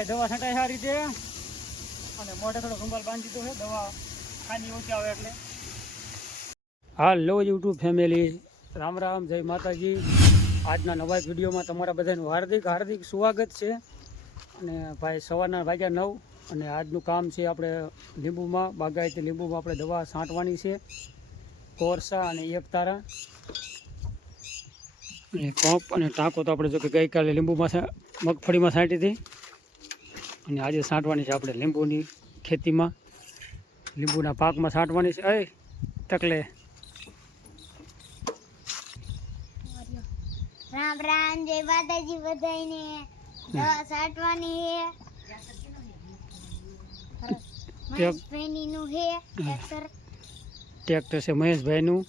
ભાઈ દવા છટાઈ સારી રીતે અને મોઢે થોડો રૂમાલ બાંધી દીધો છે દવા ખાની ઓછી આવે એટલે. હાલો યુટ્યુબ ફેમિલી, રામ રામ, જય માતાજી. આજના નવા વિડીયોમાં તમારા બધાનું હાર્દિક સ્વાગત છે. અને ભાઈ સવારના વાગ્યા 9 અને આજનું કામ છે આપણે લીંબુમાં, બાગાયતી લીંબુમાં આપણે દવા છાંટવાની છે. કોરસા અને એકતારા અને પંપ અને ટાંકો તો આપણે જો કે ગઈકાલે લીંબુમાં મગફળીમાં છાંટી હતી અને આજે છાંટવાની છે આપણે લીંબુની ખેતીમાં, લીંબુના પાકમાં છાંટવાની છે. તકલે રામ રામ, જય માતાજી બધાને. દવા છાંટવાની છે મહેશભાઈનું છે ટ્રેક્ટર છે મહેશભાઈનું.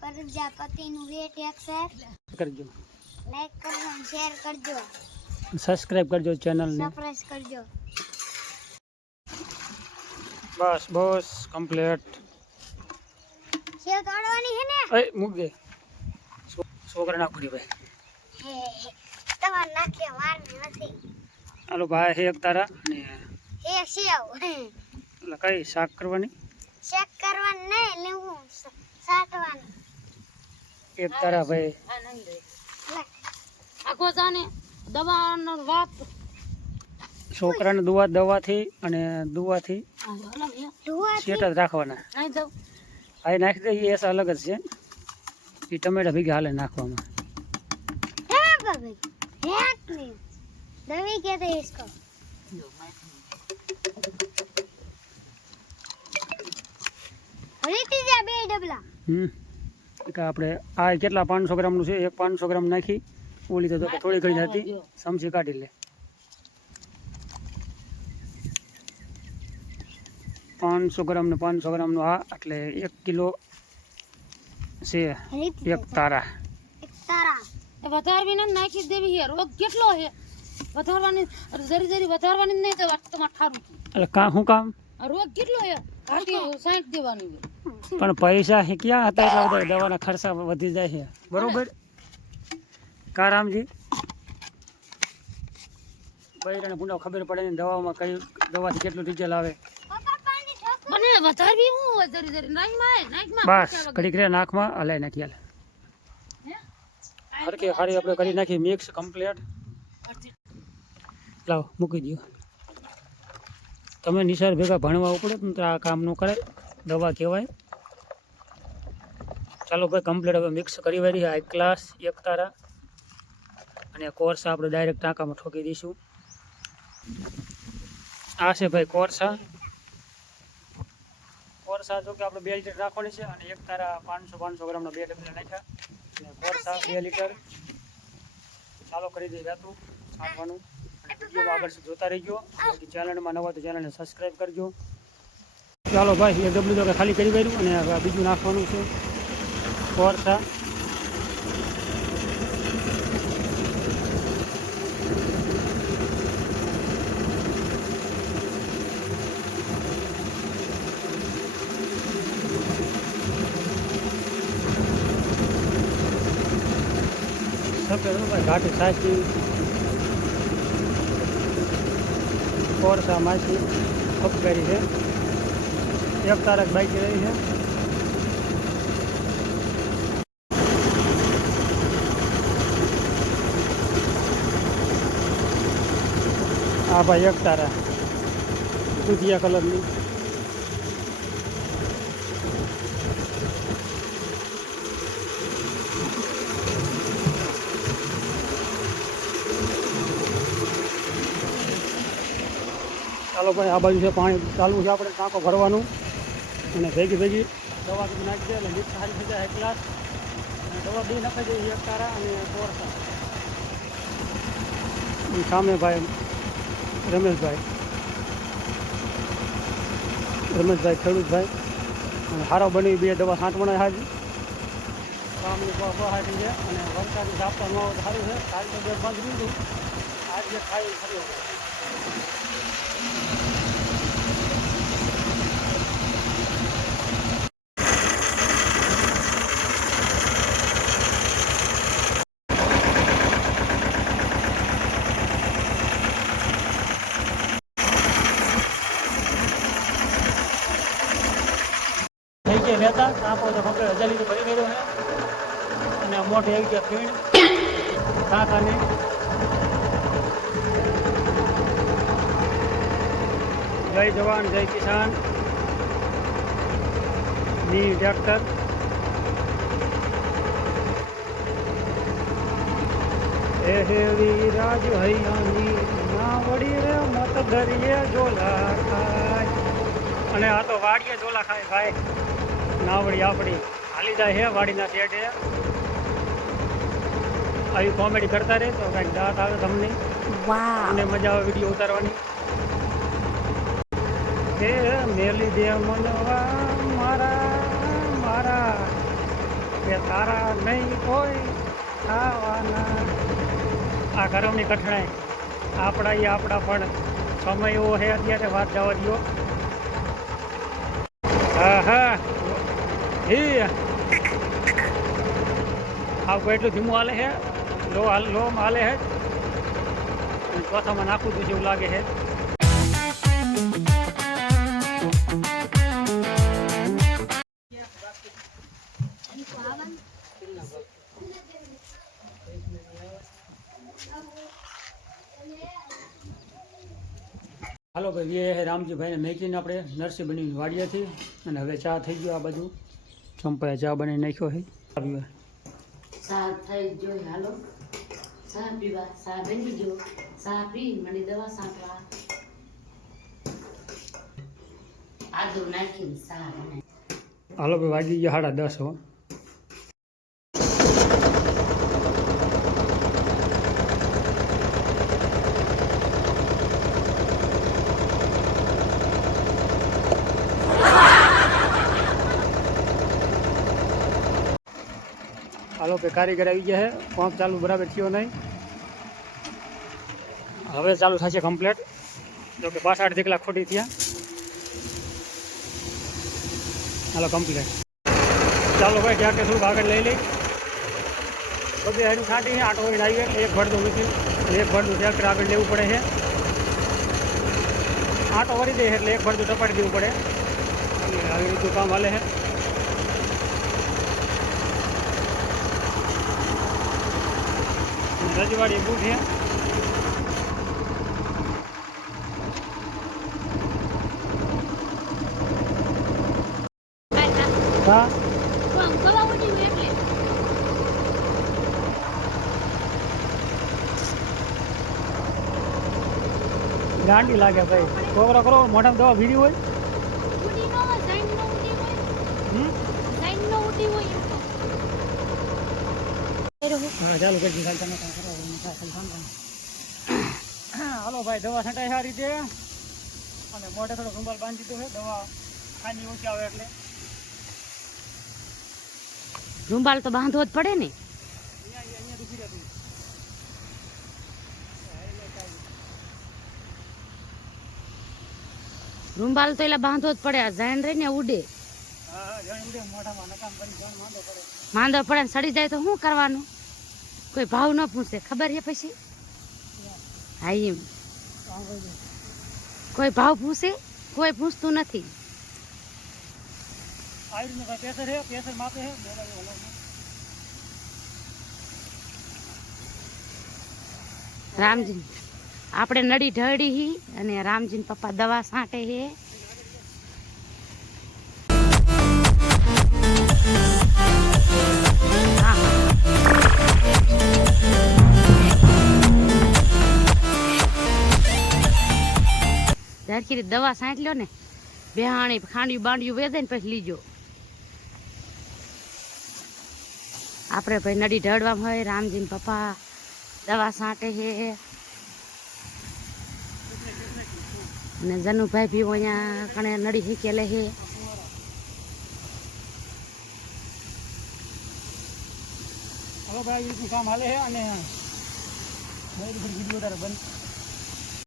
પ્રજાપતિનું છે ટ્રેક્ટર. કરજો, લાઈક કરજો, શેર કરજો, સબસ્ક્રાઇબ કરજો ચેનલને. સબસ્ક્રાઇબ કરજો. બસ કમ્પ્લીટ. સેવ તોડવાની છે ને? મૂક દે છોકરા ના પડી ભાઈ. તમારે નાખે વાર નથી. હાલો ભાઈ છે એકતારા અને એ સેવ એટલે કઈ શાક કરવાની, ચેક કરવાનું નહીં, લીંબુ છાંટવાનું. એકતારા ભાઈ આખો જાને દવાનો વાત છોકરાને દવાથી અને દુવાથી સેટ જ રાખવાના. આ નાખી દઈએ એ અલગ જ છે. એ ટમેટા ભેગા હાલે નાખવામાં. दवाई कहते हैं इसको. રીતિ જા બે ડબલા. આપણે આ કેટલા 500 ગ્રામનું છે, એક 500 ગ્રામ નાખી, ઓલી તો થોડી ઘણી હતી સમજી કાઢી લે. 500 ગ્રામ ને 500 ગ્રામનું આ એટલે 1 કિલો છે એકતારા. વધારવી ને નાખી દેવી છે. રોગ કેટલો છે? વધારવાની જરી વધારવાની નહીં તો તમારે ઠારું. એટલે શું કામ? રોગ કેટલો છે? કાઢી સાંઠ દેવાની. પણ પૈસા ક્યાં હતા એટલા બધા, દવાના ખર્ચા વધી જાય છે. બરોબર કારામજી? બૈરાને પૂંડા ખબર પડે ને દવામાં કઈ દવાથી કેટલું રિઝલ્ટ આવે. મને વધારવી હું જરી નાખમાં બસ ઘડીક રે નાખમાં હલાઈ નાખી. હાલે હરકી હારી આપણે કરી નાખી મિક્સ કમ્પ્લીટ. લાવ મૂકી દો. તમે નિશાળ ભેગા ભણવા પડે તો આ કામ ન કરે, દવા કહેવાય. ચાલો ભાઈ કમ્પ્લીટ હવે મિક્સ કરી વાળી હાઈ ક્લાસ એકતારા અને કોરસા આપણે ડાયરેક્ટ ટાંકામાં ઠોકી દઈશું. આ છે ભાઈ કોરસા. જો કે આપણે 2 લીટર રાખવાની છે અને એકતારા 500 ગ્રામના 2 ડબલા નાખ્યા અને કોરસા 2 લીટર. ચાલો કરી દઈએ રાતું છાંટવાનું અને વિડીયોમાં આગળ જોતા રહીજો. ચેનલમાં નવા તો ચેનલને સબસ્ક્રાઈબ કરજો. ચાલો ભાઈ 1 ડબલું તો ખાલી કરી વાળ્યું અને હવે બીજું નાખવાનું છે કોરસા. ભાઈ ઘાટી સાચી કોરસા માછી ખપકારી છે. એક તારક બાકી રહી છે. આ ભાઈ એક તારા દૂધિયા કલરની. ચાલો ભાઈ આ બાજુ છે પાણી ચાલુ છે, આપણે ટાંકો ભરવાનું અને ભેગી દવા બધી નાખી દે એટલે મિક્સ સારી થઈ જાય. ક્લાસ અને દવા 2 નાખી દઈએ એકતારા અને કોરસા. સામે ભાઈ રમેશભાઈ ખેડૂતભાઈ અને હારો બની 2 દવા છાંટવાના હાજી. કામની સહાય થઈ જાય અને વરસાદની ઝાપટા ન આવે તો સારું છે. સારી તો 2-5 લીધું આજે ખાઈ ખરી. લેતા કાપો તો કમ્પ્લેટ 1000 લીટર ભરી ગયો છે અને મોટી આવી ગયા ફીણ કાકાને જય જવાન જય કિસાન મિની ટ્રેક્ટર એ હેવી રાજ હૈયાની ના વડી રે મત ધરીએ ઝોલા ખાય અને આ તો વાડીએ ઝોલા ખાય ભાઈ નાવડી આપણી હાલી જાય છે વાડીના શેઠે આવી કોમેડી કરતા રહે તો કાંઈક દાંત આવે તમને અને મજા આવે વિડીયો ઉતારવાની કે મેલી દે મનવા મારા મારા કે તારા નહીં કોઈ ખાવાના આ ગરમની કઠણાઈ આપણા પણ સમય એવો છે અત્યારે વાત જવા દો હા કોઈ એટલું ધીમું હાલે છે લો હાલે છે અને ચોથામાં નાખવું તો જેવું લાગે છે હાલો ભાઈ એ રામજીભાઈને મેકીને આપણે નરસી બનીને વાડીએથી અને હવે ચા થઈ ગયો આ બાજુ ચંપાએ ચા બનાવી નાખ્યો છે ચા થઈ ગયો હાલો ચા પીવા ચા બની ગયો ચા પી મને દવા સાંપવા આદુ નાખીને ચા બનાવી હાલો ભાઈ વાગી ગયા 10:30 હો હાલો ભાઈ કારીગર આવી ગયા છે પંપ ચાલુ બરાબર થયો નહીં હવે ચાલુ થશે કમ્પ્લેટ જો કે 5-8 જેટલા ખોટી થયા હાલો કમ્પ્લેટ ચાલો ભાઈ જ્યાં કે થોડુંક આગળ લઈ લઈ બધી હારી છાંટી છે આટો વળી આવી એક ભરતું મૂકી એક ભરતું ટ્રેક્ટર આગળ લેવું પડે છે આટો વળી દે એટલે એક ભરતું ટપાડી દેવું પડે આવી રીતનું કામ હાલે છે રજવાડી બૂટ છે હા ગાંડી લાગે ભાઈ કોકરો કરો મોઢામાં દવા ભીડી હોય હા ચાલુ કરી તમે હાલો ભાઈ દવા છંટાય આ રીતે અને મોઢે થોડો રૂમાલ બાંધી દીધો છે દવા ખાની ઓછી આવે એટલે રૂમાલ તો બાંધવો જ પડે ને અહીંયા દુખી રહેતું રૂમાલ તો એટલે બાંધવો જ પડે આ જાણ રહીને ઉડે હા જાણ ઉડે મોઢામાં નકામ કરી જાણ માંદો પડે ને સડી જાય તો શું કરવાનું કોઈ ભાવ ન પૂછે ખબર છે પછી હા એમ કોઈ ભાવ પૂછે કોઈ પૂછતું નથી આયુર્વેદ પ્રેશર છે પ્રેશર માપે છે રામજી આપણે નડી ઢળી હી અને રામજીન પપ્પા દવા છાંટે હે ધરખી દવા છાંટ લ્યો ને બેહાણી ખાંડિયું બાંડિયું વેદે ને પછી લીજો આપણે ભાઈ નડી ઢળવામાં હોય રામજીન પપ્પા દવા છાંટે હે અને જનુભાઈ ભી અહીંયા કણે નડી શીખેલે હે હવે ભાઈ કામ હાલે છે અને વિડીયો તારે બંધ